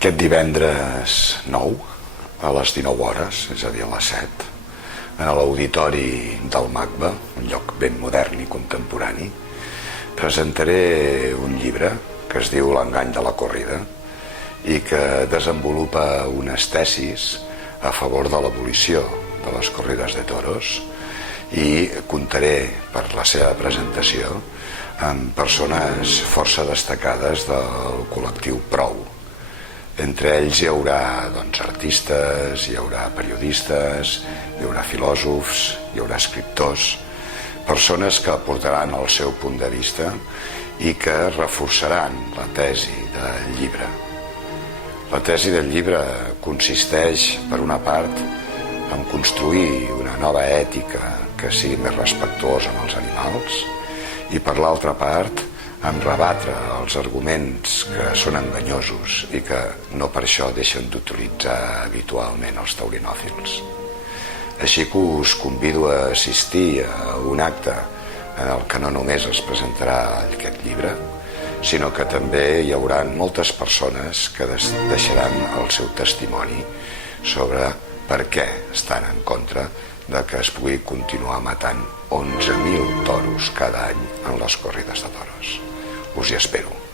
Aquest divendres 9, a les 19 hores, és a dir, a les 7, a l'auditori del MACBA, un lloc ben modern i contemporani, presentaré un llibre que es diu L'engany de la corrida i que desenvolupa unes tesis a favor de l'abolició de les corrides de toros, i comptaré per la seva presentació amb persones força destacades del col·lectiu Prou. Entre ells hi haurà artistes, hi haurà periodistes, hi haurà filòsofs, hi haurà escriptors, persones que aportaran el seu punt de vista i que reforçaran la tesi del llibre. La tesi del llibre consisteix, per una part, en construir una nova ètica que sigui més respectuosa amb els animals i, per l'altra part, en rebatre els arguments que són enganyosos i que no per això deixen d'utilitzar habitualment els taurinòfils. Així que us convido a assistir a un acte en el que no només es presentarà aquest llibre, sinó que també hi haurà moltes persones que deixaran el seu testimoni sobre per què estan en contra de que es pugui continuar matant 11.000 toros cada any en les corrides de toros. Us hi espero.